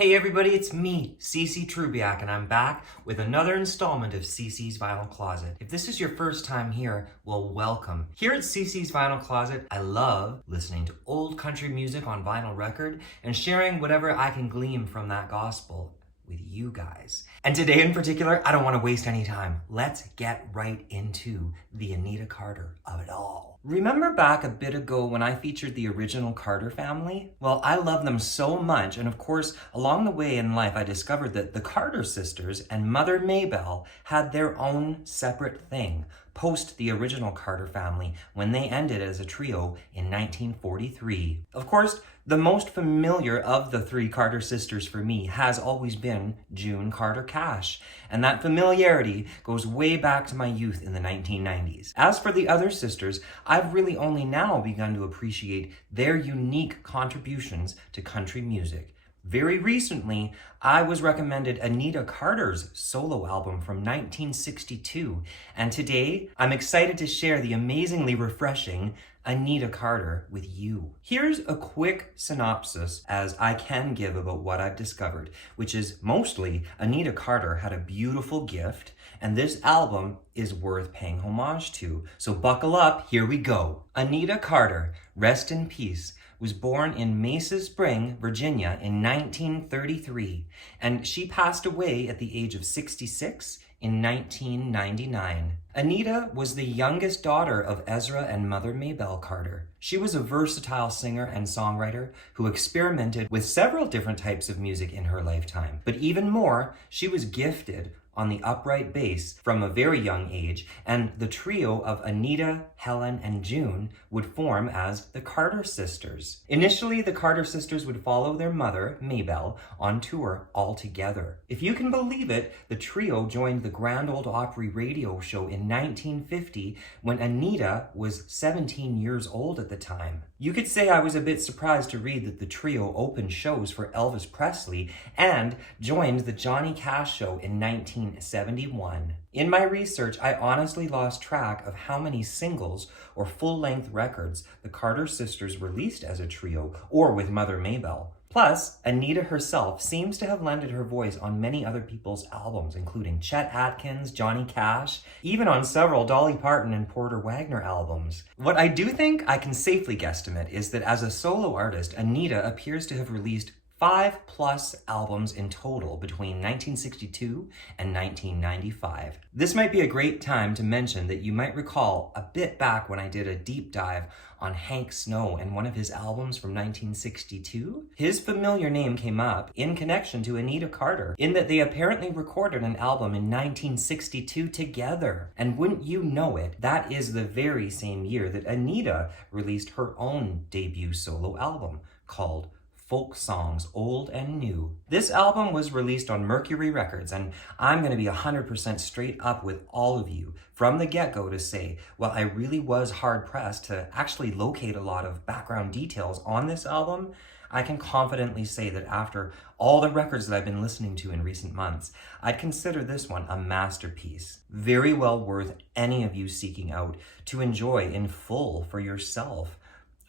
Hey everybody, it's me, Cece Trubiak, and I'm back with another installment of Cece's Vinyl Closet. If this is your first time here, well, welcome. Here at Cece's Vinyl Closet, I love listening to old country music on vinyl record and sharing whatever I can glean from that gospel with you guys. And today in particular, I don't want to waste any time. Let's get right into the Anita Carter of it all. Remember back a bit ago when I featured the original Carter family? Well, I love them so much, and of course, along the way in life, I discovered that the Carter sisters and Mother Maybelle had their own separate thing post the original Carter family when they ended as a trio in 1943. Of course, the most familiar of the three Carter sisters for me has always been June Carter Cash, and that familiarity goes way back to my youth in the 1990s. As for the other sisters, I've really only now begun to appreciate their unique contributions to country music. Very recently, I was recommended Anita Carter's solo album from 1962, and today I'm excited to share the amazingly refreshing Anita Carter with you. Here's a quick synopsis as I can give about what I've discovered, which is mostly Anita Carter had a beautiful gift, and this album is worth paying homage to. So buckle up, here we go. Anita Carter, rest in peace, was born in Mesa Spring, Virginia in 1933, and she passed away at the age of 66 in 1999. Anita was the youngest daughter of Ezra and Mother Maybelle Carter. She was a versatile singer and songwriter who experimented with several different types of music in her lifetime. But even more, she was gifted on the upright bass from a very young age, and the trio of Anita, Helen, and June would form as the Carter Sisters. Initially, the Carter Sisters would follow their mother, Maybelle, on tour all together. If you can believe it, the trio joined the Grand Ole Opry radio show in 1950 when Anita was 17 years old at the time. You could say I was a bit surprised to read that the trio opened shows for Elvis Presley and joined the Johnny Cash show in 1971. In my research, I honestly lost track of how many singles or full-length records the Carter sisters released as a trio or with Mother Maybelle. Plus, Anita herself seems to have lended her voice on many other people's albums, including Chet Atkins, Johnny Cash, even on several Dolly Parton and Porter Wagoner albums. What I do think I can safely guesstimate is that as a solo artist, Anita appears to have released 5+ albums in total between 1962 and 1995. This might be a great time to mention that you might recall a bit back when I did a deep dive on Hank Snow and one of his albums from 1962. His familiar name came up in connection to Anita Carter, in that they apparently recorded an album in 1962 together. And wouldn't you know it, that is the very same year that Anita released her own debut solo album called Folk Songs, Old and New. This album was released on Mercury Records, and I'm going to be 100% straight up with all of you from the get-go to say, well, I really was hard-pressed to actually locate a lot of background details on this album. I can confidently say that after all the records that I've been listening to in recent months, I'd consider this one a masterpiece. Very well worth any of you seeking out to enjoy in full for yourself.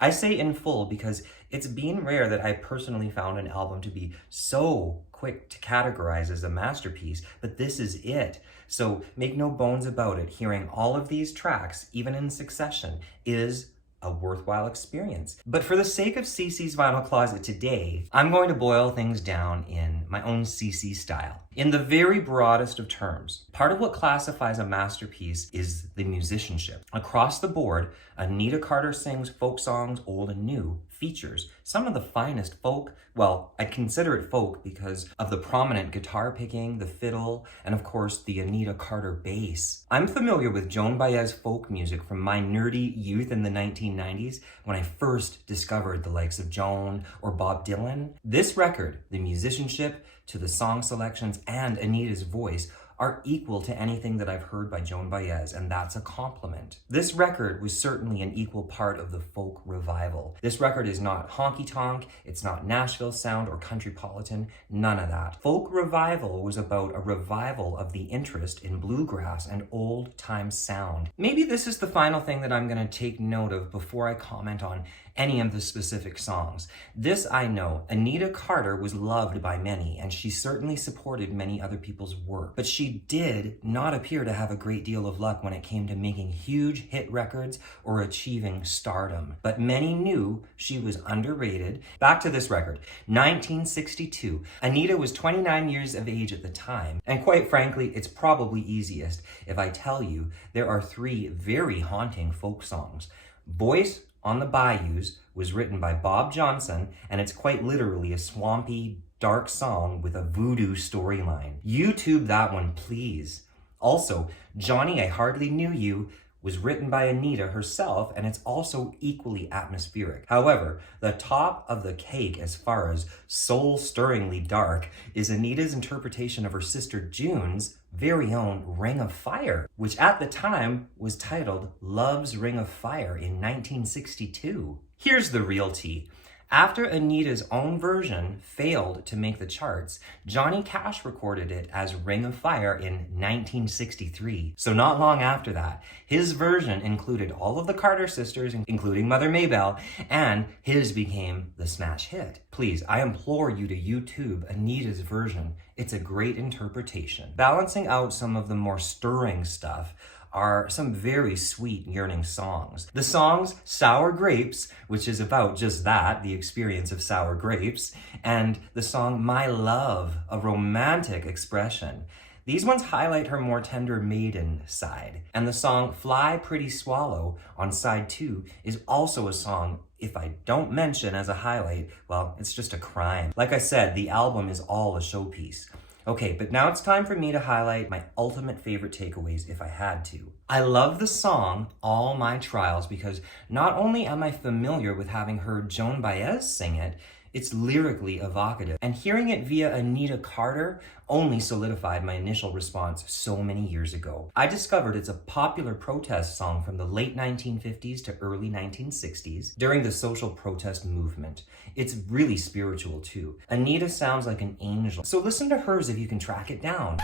I say in full because it's been rare that I personally found an album to be so quick to categorize as a masterpiece, but this is it. So make no bones about it, hearing all of these tracks, even in succession, is a worthwhile experience. But for the sake of Cece's Vinyl Closet today, I'm going to boil things down in my own Cece style. In the very broadest of terms, part of what classifies a masterpiece is the musicianship. Across the board, Anita Carter Sings Folk Songs, Old and New features some of the finest folk, well, I'd consider it folk because of the prominent guitar picking, the fiddle, and of course the Anita Carter bass. I'm familiar with Joan Baez's folk music from my nerdy youth in the 1990s when I first discovered the likes of Joan or Bob Dylan. This record, the musicianship to the song selections and Anita's voice, are equal to anything that I've heard by Joan Baez, and that's a compliment. This record was certainly an equal part of the folk revival. This record is not honky-tonk, it's not Nashville sound or countrypolitan, none of that. Folk revival was about a revival of the interest in bluegrass and old-time sound. Maybe this is the final thing that I'm gonna take note of before I comment on any of the specific songs. This I know, Anita Carter was loved by many, and she certainly supported many other people's work. But she did not appear to have a great deal of luck when it came to making huge hit records or achieving stardom. But many knew she was underrated. Back to this record, 1962. Anita was 29 years of age at the time, and quite frankly, it's probably easiest if I tell you there are three very haunting folk songs. Voice on the Bayous was written by Bob Johnson, and it's quite literally a swampy, dark song with a voodoo storyline. YouTube that one, please. Also, Johnny, I Hardly Knew You was written by Anita herself, and it's also equally atmospheric. However, the top of the cake as far as soul-stirringly dark is Anita's interpretation of her sister June's very own Ring of Fire, which at the time was titled Love's Ring of Fire in 1962. Here's the real tea. After Anita's own version failed to make the charts, Johnny Cash recorded it as Ring of Fire in 1963. So not long after that, his version included all of the Carter sisters, including Mother Maybelle, and his became the smash hit. Please, I implore you to YouTube Anita's version. It's a great interpretation. Balancing out some of the more stirring stuff are some very sweet, yearning songs. The songs Sour Grapes, which is about just that, the experience of sour grapes, and the song My Love, a romantic expression. These ones highlight her more tender maiden side. And the song Fly Pretty Swallow on side 2 is also a song if I don't mention as a highlight, well, it's just a crime. Like I said, the album is all a showpiece. Okay, but now it's time for me to highlight my ultimate favorite takeaways if I had to. I love the song All My Trials because not only am I familiar with having heard Joan Baez sing it, it's lyrically evocative. And hearing it via Anita Carter only solidified my initial response so many years ago. I discovered it's a popular protest song from the late 1950s to early 1960s during the social protest movement. It's really spiritual too. Anita sounds like an angel. So listen to hers if you can track it down.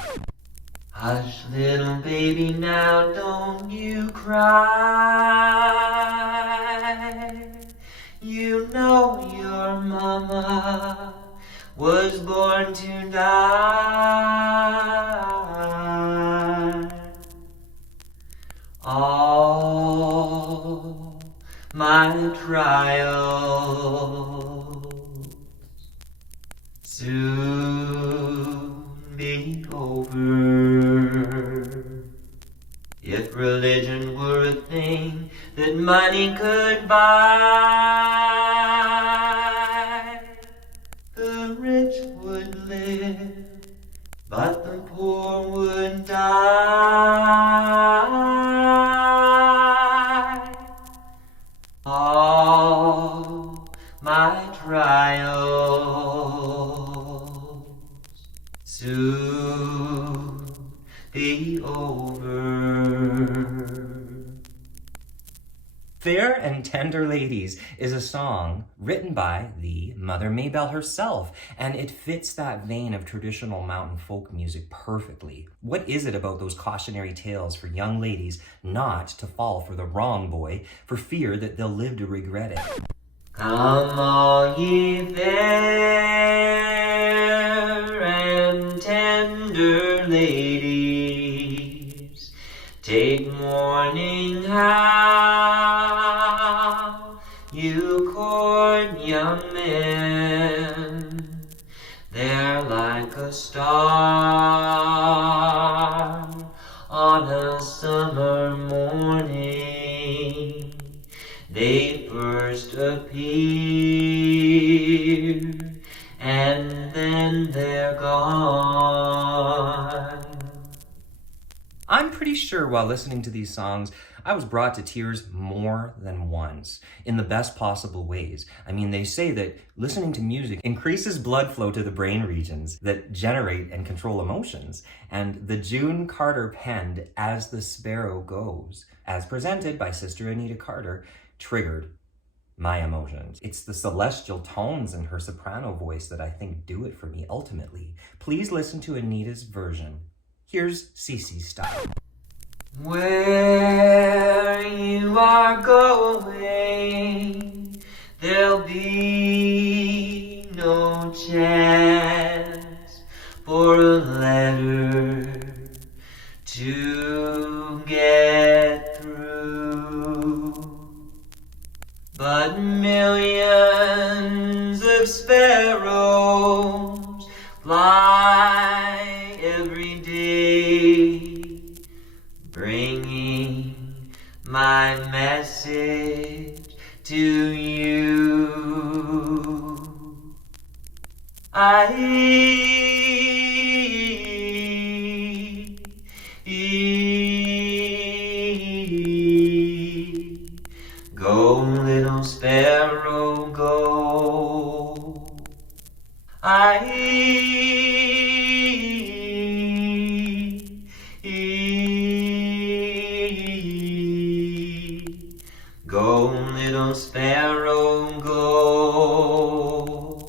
Hush, little baby, now don't you cry. You know your mama was born to die. All my trials soon be over. If religion were a thing that money could buy, the rich would live, but the poor would die. All my trials soon be over. Fair and Tender Ladies is a song written by the Mother Maybelle herself, and it fits that vein of traditional mountain folk music perfectly. What is it about those cautionary tales for young ladies not to fall for the wrong boy for fear that they'll live to regret it? Come all ye fair and tender ladies, take warning how you court young men. They're like a star on a summer morning. They first appear and then they're gone. I'm pretty sure while listening to these songs, I was brought to tears more than once, in the best possible ways. I mean, they say that listening to music increases blood flow to the brain regions that generate and control emotions. And the June Carter penned As the Sparrow Goes, as presented by Sister Anita Carter, triggered my emotions. It's the celestial tones in her soprano voice that I think do it for me ultimately. Please listen to Anita's version. Here's Cece's style. Where you are going, there'll be no chance for a letter to get through. But millions of sparrows fly every day, bringing my message to you. Go, little sparrow, go. Go, little sparrow, go.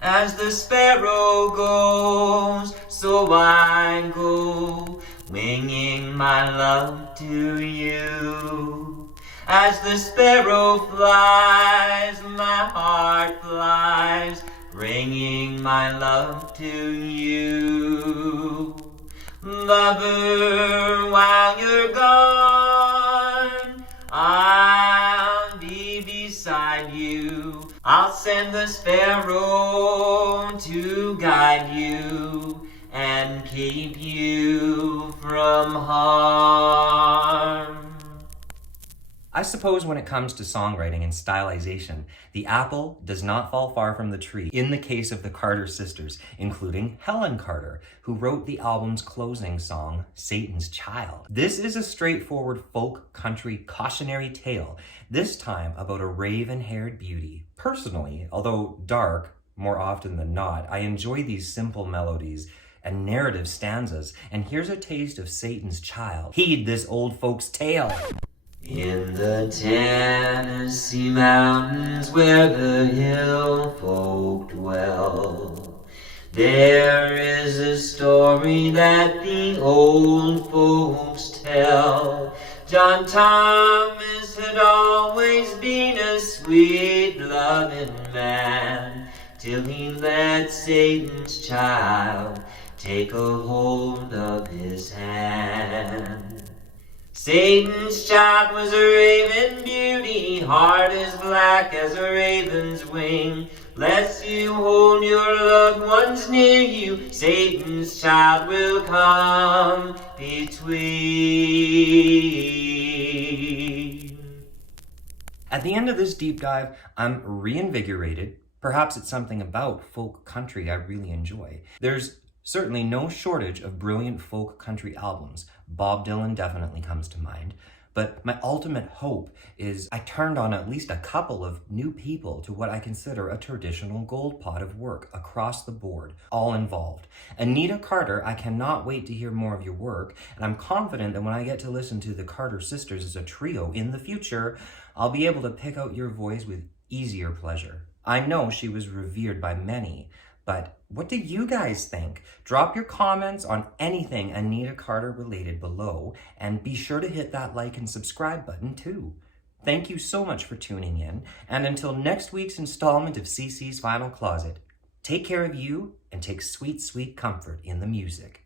As the sparrow goes, so I go, winging my love to you. As the sparrow flies, my heart flies, bringing my love to you. Lover, while you're gone, I'll be beside you. I'll send the sparrow to guide you and keep you from harm. I suppose when it comes to songwriting and stylization, the apple does not fall far from the tree in the case of the Carter sisters, including Helen Carter, who wrote the album's closing song, Satan's Child. This is a straightforward folk country cautionary tale, this time about a raven-haired beauty. Personally, although dark more often than not, I enjoy these simple melodies and narrative stanzas, and here's a taste of Satan's Child. Heed this old folks' tale. In the Tennessee mountains where the hill folk dwell, there is a story that the old folks tell. John Thomas had always been a sweet loving man, till he let Satan's child take a hold of his hand. Satan's child was a raven beauty, heart as black as a raven's wing. Lest you hold your loved ones near you, Satan's child will come between. At the end of this deep dive, I'm reinvigorated. Perhaps it's something about folk country I really enjoy. There's certainly no shortage of brilliant folk country albums. Bob Dylan definitely comes to mind. But my ultimate hope is I turned on at least a couple of new people to what I consider a traditional gold pot of work across the board, all involved. Anita Carter, I cannot wait to hear more of your work, and I'm confident that when I get to listen to the Carter sisters as a trio in the future, I'll be able to pick out your voice with easier pleasure. I know she was revered by many, but what do you guys think? Drop your comments on anything Anita Carter related below, and be sure to hit that like and subscribe button too. Thank you so much for tuning in, and until next week's installment of CC's Vinyl Closet, take care of you and take sweet, sweet comfort in the music.